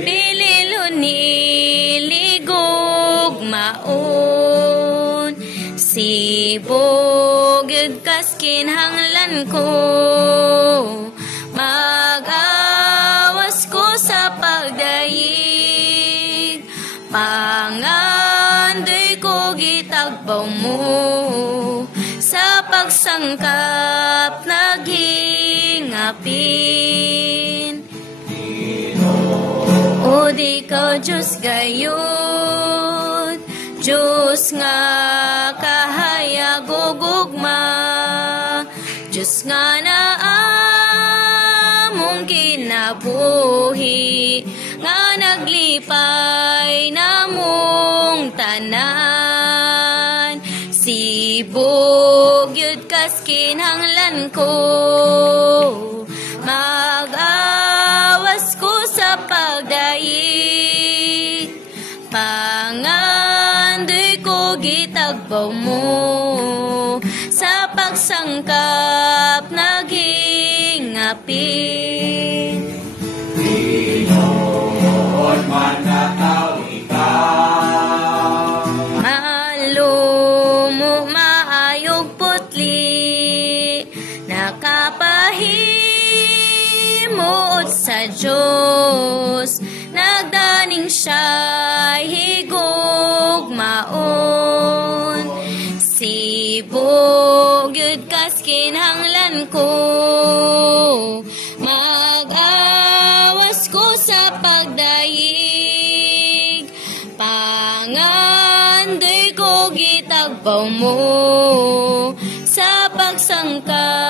Pililuniligog maon. Sibog yun kaskinhanglan ko. Mag-awas ko sa pagdayig. Pangandoy ko gitagbaw mo. Sa pagsangkap naghingapin. O di ka Diyos gayud, Diyos nga kahayag o gugma, Diyos nga na among kinabuhi, nga naglipay namong tanan. Sibog yun kaskinhanglan ko. Mag-awas ko sa pagdayig. Pangandoy ko gitagbaw mo. Sa pagsangkap naghingapin. Pinoon man nataw ikaw. Malumo maayog putli. Nakapahimot sa Diyos. Nagdaning siya'y higog maon. Sibog yun kaskinhanglan ko. Mag-awas ko sa pagdayig. Pangandoy ko gitagbaw mo. Sa pagsangkap